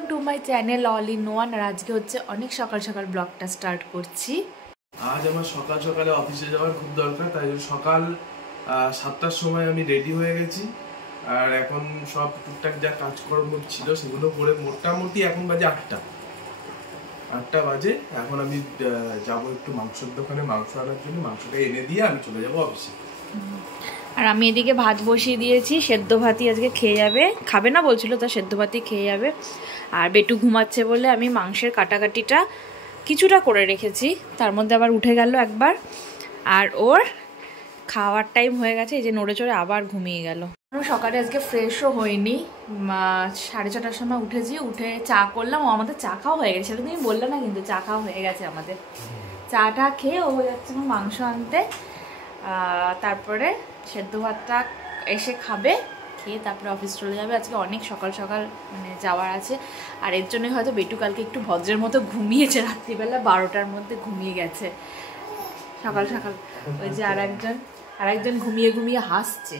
Welcome to my channel all in one. আর আজকে হচ্ছে অনেক সকাল সকাল ব্লগটা স্টার্ট করছি। আজ আমার সকাল সকালে অফিসে যাওয়ার খুব দরকার, তাই সকাল 7টার সময় আমি রেডি হয়ে গেছি। আর এখন সব টুকটাক যা কাজকর্ম ছিল সেগুলো করে মোটামুটি এখন বাজে 8টা বাজে। এখন আমি যাবো একটু মাংসের দোকানে মাংস আনার জন্য, মাংসটা এনে দিয়ে আমি চলে যাবো অফিসে। আর আমি এদিকে ভাত বসিয়ে দিয়েছি, সেদ্ধ ভাতই আজকে খেয়ে যাবে, খাবে না বলছিল তা সেদ্ধ ভাতই খেয়ে যাবে। আর বেটু ঘুমাচ্ছে বলে আমি মাংসের কাটাকাটিটা কিছুটা করে রেখেছি, তার মধ্যে আবার উঠে গেল একবার। আর ওর খাওয়ার টাইম হয়ে গেছে, এই যে নড়ে চড়ে আবার ঘুমিয়ে গেল। সকালে আজকে ফ্রেশও হয়নি, 6:30টার সময় উঠেছি, উঠে চা করলাম। ও আমাদের চা খাওয়া হয়ে গেছে, সেটা তুমি বললে না, কিন্তু চা খাওয়া হয়ে গেছে আমাদের। চাটা খেয়ে ও যাচ্ছে আমার মাংস আনতে, তারপরে সেদ্ধ ভাতটা এসে খাবে, খেয়ে তারপরে অফিস চলে যাবে। আজকে অনেক সকাল সকাল মানে যাওয়ার আছে। আর এর জন্যই হয়তো বেটু কালকে একটু বজ্রের মতো ঘুমিয়েছে, রাত্রিবেলা 12টার মধ্যে ঘুমিয়ে গেছে সকাল সকাল। ওই যে আরেকজন ঘুমিয়ে ঘুমিয়ে হাসছে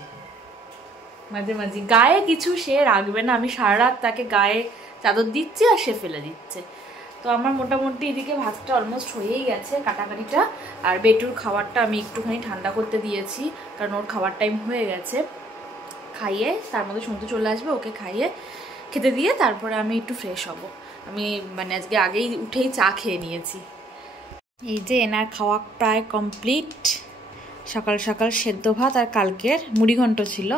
মাঝে মাঝে। গায়ে কিছু সে রাখবে না, আমি সারা রাত তাকে গায়ে চাদর দিচ্ছি আর সে ফেলে দিচ্ছে। তো আমার মোটামুটি এদিকে ভাতটা অলমোস্ট হয়েই গেছে, কাটাকাটিটা। আর বেটুর খাবারটা আমি একটুখানি ঠান্ডা করতে দিয়েছি, কারণ ওর খাবার টাইম হয়ে গেছে। খাইয়ে তার মধ্যে শুনতে চলে আসবে, ওকে খাইয়ে খেতে দিয়ে তারপরে আমি একটু ফ্রেশ হব। আমি মানে আজকে আগেই উঠেই চা খেয়ে নিয়েছি। এই যে এনার খাওয়া প্রায় কমপ্লিট। সকাল সকাল সেদ্ধ ভাত আর কালকের মুড়িঘণ্ট ছিল,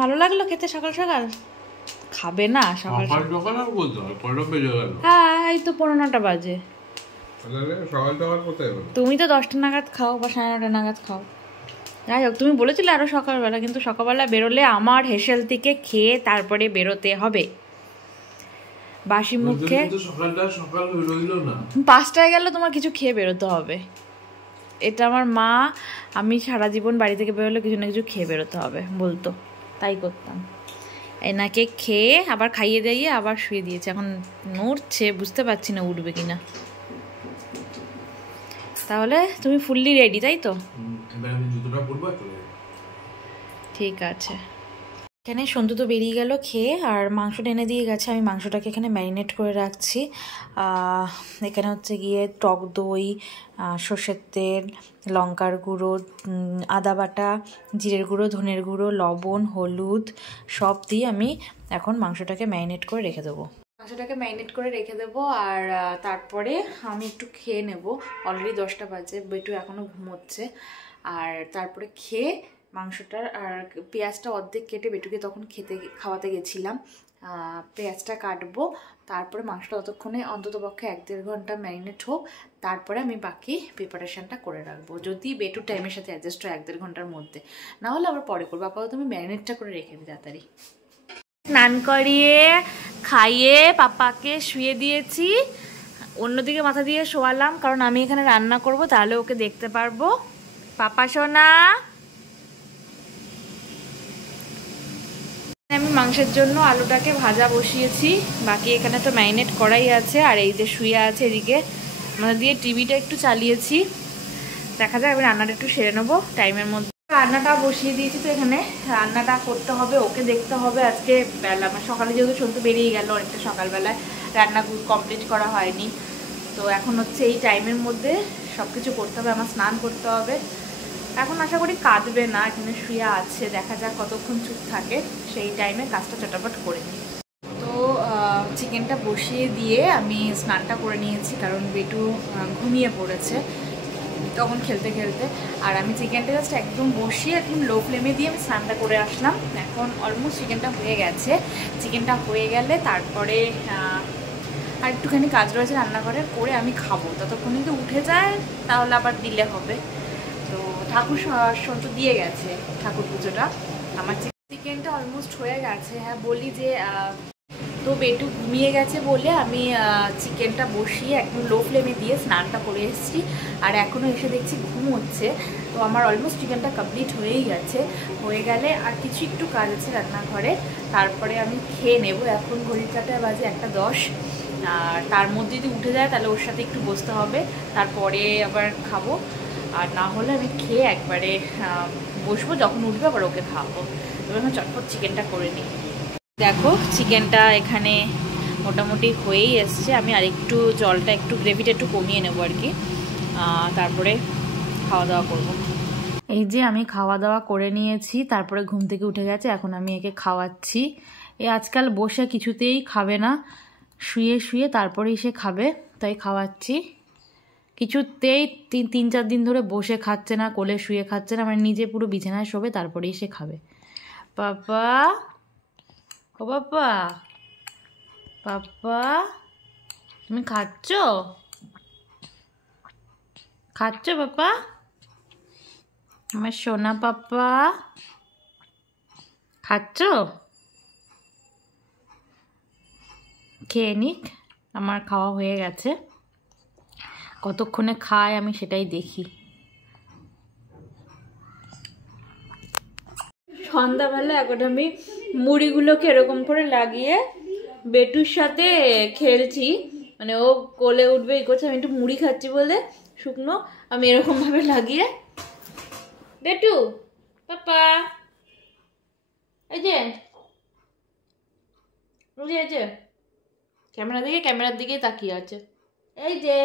ভালো লাগলো খেতে সকাল সকাল। খাবে না সকাল সকাল? হ্যাঁ, এই তো 9:15 বাজে। তুমি তো 10টা নাগাদ খাও বা 9:30 নাগাদ খাও। যাই হোক, তুমি বলেছিলে আরো সকালবেলা, কিন্তু সকালবেলা বেরোলে আমার হেসেল থেকে খেয়ে তারপরে বেরোতে হবে। বাসি মুখে 5টায় গেলে তোমার কিছু খেয়ে বেরোতে হবে, এটা আমার মা। আমি সারা জীবন বাড়ি থেকে বেরোলে কিছু না কিছু খেয়ে বেরোতে হবে বলতো, তাই করতাম। এনাকে খেয়ে আবার খাইয়ে দিয়ে আবার শুয়ে দিয়েছে, এখন নড়ছে, বুঝতে পারছি না উঠবে কিনা। তাহলে তুমি ফুললি রেডি, তাই তো? ঠিক আছে। এখানে সন্তু তো বেরিয়ে গেল খেয়ে, আর মাংসটা এনে দিয়ে গেছে। আমি মাংসটাকে এখানে ম্যারিনেট করে রাখছি। এখানে হচ্ছে গিয়ে টক দই, সর্ষের তেল, লঙ্কার গুঁড়ো, আদা বাটা, জিরের গুঁড়ো, ধনের গুঁড়ো, লবণ, হলুদ সব দিয়ে আমি এখন মাংসটাকে ম্যারিনেট করে রেখে দেবো। মাংসটাকে ম্যারিনেট করে রেখে দেবো, আর তারপরে আমি একটু খেয়ে নেব। অলরেডি 10টা বাজে, বেটু এখনও ঘুমোচ্ছে। আর তারপরে খেয়ে মাংসটার আর পেঁয়াজটা অর্ধেক কেটে বেটুকে তখন খাওয়াতে গেছিলাম, পেঁয়াজটা কাটবো। তারপরে মাংসটা ততক্ষণে অন্ততপক্ষে 1-1.5 ঘন্টা ম্যারিনেট হোক, তারপরে আমি বাকি প্রিপারেশানটা করে রাখবো। যদি বেটুর টাইমের সাথে অ্যাডজাস্ট হয় 1-1.5 ঘন্টার মধ্যে, না হলে আবার পরে করবো। আপাতত আমি ম্যারিনেটটা করে রেখে দিই তাড়াতাড়ি। স্নান করিয়ে খাইয়ে পাপাকে শুয়ে দিয়েছি, অন্যদিকে মাথা দিয়ে শোয়ালাম, কারণ আমি এখানে রান্না করব, তাহলে ওকে দেখতে পারবো। পাপা সোনা, আমি মাংসের জন্য আলুটাকে ভাজা বসিয়েছি, বাকি এখানে তো ম্যারিনেট করাই আছে। আর এই যে শুয়ে আছে এদিকে, আমাদের দিয়ে টিভিটা একটু চালিয়েছি, দেখা যায় আমি রান্নাটা একটু সেরে নেবো টাইমের মধ্যে। রান্নাটা বসিয়ে দিয়েছি, তো এখানে রান্নাটা করতে হবে, ওকে দেখতে হবে। আজকে বেলা সকালে যেহেতু সন্তু বেরিয়ে গেল অনেকটা সকালবেলায়, রান্না কমপ্লিট করা হয়নি। তো এখন হচ্ছে এই টাইমের মধ্যে সব কিছু করতে হবে, আমার স্নান করতে হবে। এখন আশা করি কাঁদবে না, এখানে শুয়ে আছে, দেখা যাক কতক্ষণ চুপ থাকে, সেই টাইমে কাজটা চটাপট করে নিই। তো চিকেনটা বসিয়ে দিয়ে আমি স্নানটা করে নিয়েছি, কারণ বেটু ঘুমিয়ে পড়েছে তখন খেলতে খেলতে। আর আমি চিকেনটা জাস্ট একদম বসিয়ে একদম লো ফ্লেমে দিয়ে আমি স্নানটা করে আসলাম। এখন অলমোস্ট চিকেনটা হয়ে গেছে। চিকেনটা হয়ে গেলে তারপরে আর একটুখানি কাজ রয়েছে রান্নাঘরে, করে আমি খাবো। ততক্ষণ যদি উঠে যায় তাহলে আবার দিলে হবে। তো ঠাকুর সন্ত দিয়ে গেছে ঠাকুর পুজোটা। আমার চিকেনটা অলমোস্ট হয়ে গেছে। হ্যাঁ বলি যে তো বেটু ঘুমিয়ে গেছে বলে আমি চিকেনটা বসিয়ে একদম লো ফ্লেমে দিয়ে স্নানটা করে এসেছি, আর এখনও এসে দেখছি ঘুম হচ্ছে। তো আমার অলমোস্ট চিকেনটা কমপ্লিট হয়েই গেছে। হয়ে গেলে আর কিছু একটু কাজ আছে রান্নাঘরে, তারপরে আমি খেয়ে নেব। এখন ঘড়ির কাঁটায় বাজে 1:10, আর তার মধ্যে যদি উঠে যায় তাহলে ওর সাথে একটু বসতে হবে, তারপরে আবার খাবো। আর না হলে আমি খেয়ে একবারে বসবো, যখন উঠবে আবার ওকে খাওয়াবো। এবার আমি চটপট চিকেনটা করে নিই। দেখো চিকেনটা এখানে মোটামুটি হয়েই এসছে। আমি আরেকটু জলটা একটু গ্রেভিটা একটু কমিয়ে নেবো আর কি, তারপরে খাওয়া দাওয়া করব। এই যে আমি খাওয়া দাওয়া করে নিয়েছি, তারপরে ঘুম থেকে উঠে গেছে, এখন আমি একে খাওয়াচ্ছি। আজকাল বসে কিছুতেই খাবে না, শুয়ে শুয়ে তারপরেই সে খাবে, তাই খাওয়াচ্ছি। কিছুতেই 3-4 দিন ধরে বসে খাচ্ছে না, কোলে শুয়ে খাচ্ছে না, মানে নিজে পুরো বিছানায় শোবে তারপরেই সে খাবে। পাপা, ও পাপা, পাপা তুমি খাচ্ছ? খাচ্ছ পাপা? আমার সোনা পাপা খাচ্ছ? খেয়ে নিক, আমার খাওয়া হয়ে গেছে। কতক্ষণে খায় আমি সেটাই দেখি। সন্ধ্যাবেলা এখন আমি মুড়িগুলোকে এরকম করে লাগিয়ে বেটুর সাথে খেলছি, মানে ও কোলে উঠবে এই করছে, আমি একটু মুড়ি খাচ্ছি বলে শুকনো, আমি এরকম ভাবে লাগিয়ে। বেটু পাপা, এই যে এই যে ক্যামেরার দিকে তাকিয়ে আছে, এই যে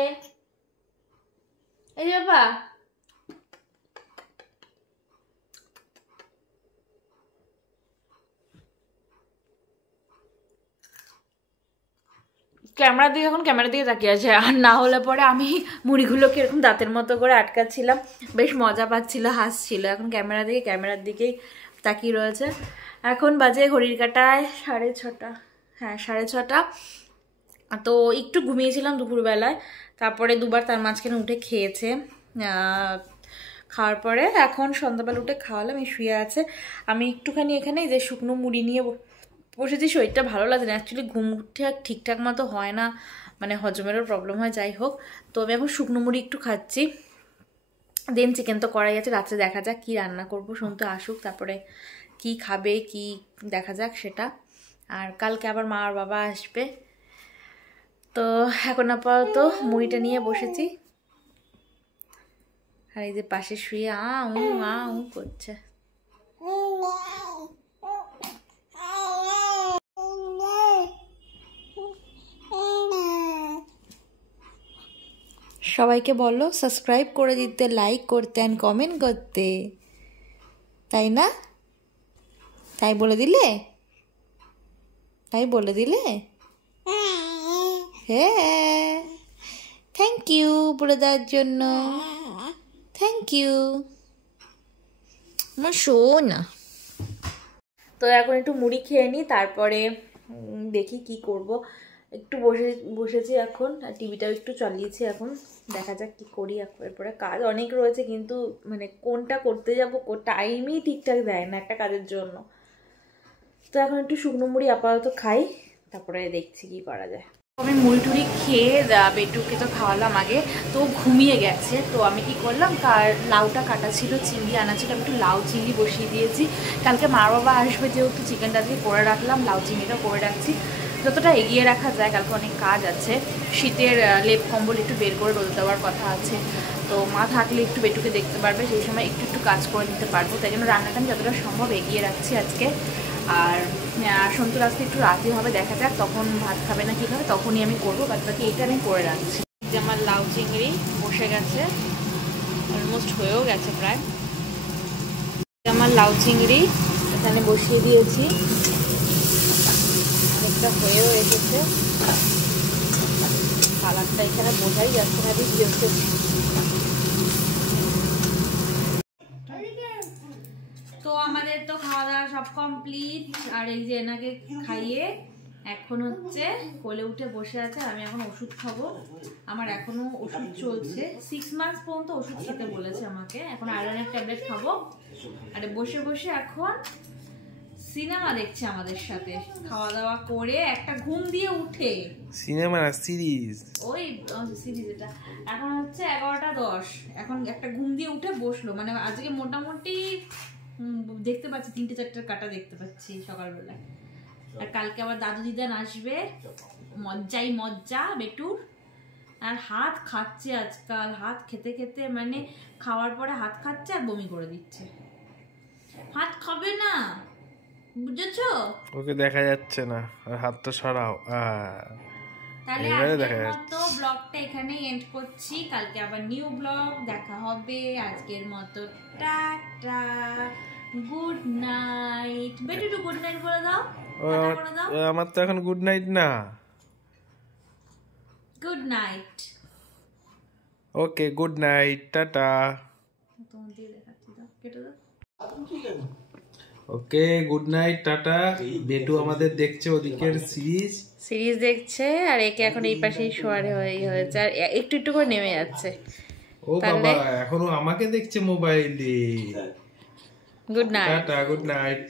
এই যে বাবা, ক্যামেরার দিকে তাকিয়ে আছে। আর না হলে পরে আমি মুড়িগুলোকে এরকম দাঁতের মতো করে আটকাচ্ছিলাম, বেশ মজা পাচ্ছিল, হাসছিল। এখন ক্যামেরার দিকেই তাকিয়ে রয়েছে। এখন বাজে ঘড়ির কাঁটায় 6:30। হ্যাঁ 6:30। তো একটু ঘুমিয়েছিলাম দুপুরবেলায়, তারপরে দুবার তার মাঝখানে উঠে খেয়েছে। খাওয়ার পরে এখন সন্ধ্যাবেলা উঠে খাওয়ালাম, এই শুয়ে আছে। আমি একটুখানি এখানে যে শুকনো মুড়ি নিয়ে বসেছি, শরীরটা ভালো লাগে না অ্যাকচুয়ালি, ঘুম ঠিকঠাক মতো হয় না, মানে হজমেরও প্রবলেম হয়, যাই হোক। তো আমি এখন শুকনো মুড়ি একটু খাচ্ছি। দেন চিকেন তো করাই আছে, রাত্রে দেখা যাক কি রান্না করব, শুনতে আসুক, তারপরে কি খাবে কি দেখা যাক সেটা। আর কালকে আবার মা আর বাবা আসবে। তো এখন আপাতত মুড়িটা নিয়ে বসেছি। আর এই যে পাশে শুয়ে আউ করছে। সবাইকে বলো সাবস্ক্রাইব করে দিতে, লাইক করতে অ্যান্ড কমেন্ট করতে, তাই না? তাই বলে দিলে? হ্যাঁ, থ্যাংক ইউ বলে দেওয়ার জন্য, থ্যাংক ইউ আমার সোনা। তো এখন একটু মুড়ি খেয়ে নিই, তারপরে দেখি কি করব। একটু বসেছি এখন, আর টিভিটাও একটু চালিয়েছি। এখন দেখা যাক কি করি। এরপরে কাজ অনেক রয়েছে, কিন্তু মানে কোনটা করতে যাব টাইমই ঠিকঠাক দেয় না একটা কাজের জন্য। তো এখন একটু শুকনো মুড়ি আপাতত খাই, তারপরে দেখছি কি করা যায়। আমি মুড়ি টুড়ি খেয়ে বেটুকে তো খাওয়ালাম আগে, তো ঘুমিয়ে গেছে। তো আমি কি করলাম, লাউটা কাটা ছিল, চিংড়ি আনা ছিল, আমি একটু লাউ চিংড়ি বসিয়ে দিয়েছি। কালকে মা বাবা আসবে যেহেতু চিকেনটা দিয়ে করে রাখলাম, লাউ চিংড়িটা করে রাখছি, যতটা এগিয়ে রাখা যায়। কালকে অনেক কাজ আছে, শীতের লেপ কম্বল একটু বের করে রোদ দেওয়ার কথা আছে। তো মা থাকলে একটু বেটুকে দেখতে পারবে, সেই সময় একটু কাজ করে নিতে পারবো। তাই জন্য রান্নাটা আমি যতটা সম্ভব এগিয়ে রাখছি আজকে। আর সন্তুর আসতে একটু রাতে হবে, দেখা যাক তখন ভাত খাবে না কী খাবে, তখনই আমি করবো। বাকি এইটা আমি করে রাখছি। যে আমার লাউ চিংড়ি বসে গেছে, অলমোস্ট হয়েও গেছে প্রায়। আমার লাউ চিংড়ি এখানে বসিয়ে দিয়েছি, অনেকটা হয়েও এসেছে। কালারটা এখানে বোঝাই যাচ্ছে না, দিয়েছে। তো আমাদের তো খাওয়া দাওয়া সব কমপ্লিট, আর এই যে এনাকে খাইয়ে এখন হচ্ছে কোলে উঠে বসে আছে। আমি এখন ওষুধ খাবো, আমার এখনো ওষুধ চলছে, 6 মান্থস পর্যন্ত ওষুধ খেতে বলেছে আমাকে। এখন আয়রনের ট্যাবলেট খাবো, আর বসে বসে এখন সিনেমা দেখছে আমাদের সাথে, খাওয়া দাওয়া করে একটা ঘুম দিয়ে উঠে। সিনেমা না সিরিজ, ওই সিরিজ। এটা এখন হচ্ছে 11:10, এখন একটা ঘুম দিয়ে উঠে বসলো। মানে আজকে মোটামুটি দেখতে পাচ্ছি 3-4টা কাটা দেখতে পাচ্ছি সকালবেলায়। আর কালকে আবার দাদু দিদান আসবে, মজ্জা বেটুর। আর হাত খাচ্ছে আজকাল, হাত খেতে খেতে মানে খাওয়ার পরে হাত খাচ্ছে আর বমি করে দিচ্ছে। ভাত খাবে না, বুঝেছো? ওকে দেখা যাচ্ছে না, আর হাতটা সরাও। তাহলে আজকের মতো ব্লগটা এখানেই এন্ড করছি, কালকে আবার নিউ ব্লগ দেখা হবে। আজকের মতো টাটা, গুড নাইট। বেটু টু গুড নাইট বলে দাও, টাটা করে দাও। আমার তো এখন গুড নাইট না। Good night. Okay, good night, tata. তোমার দিয়ে দেখাচ্ছি, দাও কেটে দাও। Okay, good night, tata. Betu আমাদের দেখছে ওদিকের সিরিজ দেখছে, আর একে এখন এই পাশেই শোয়ারে হয়েছে, আর একটু একটু করে নেমে যাচ্ছে। ও বাবা, এখনো আমাকে দেখছে মোবাইলে। Good night, tata, good night.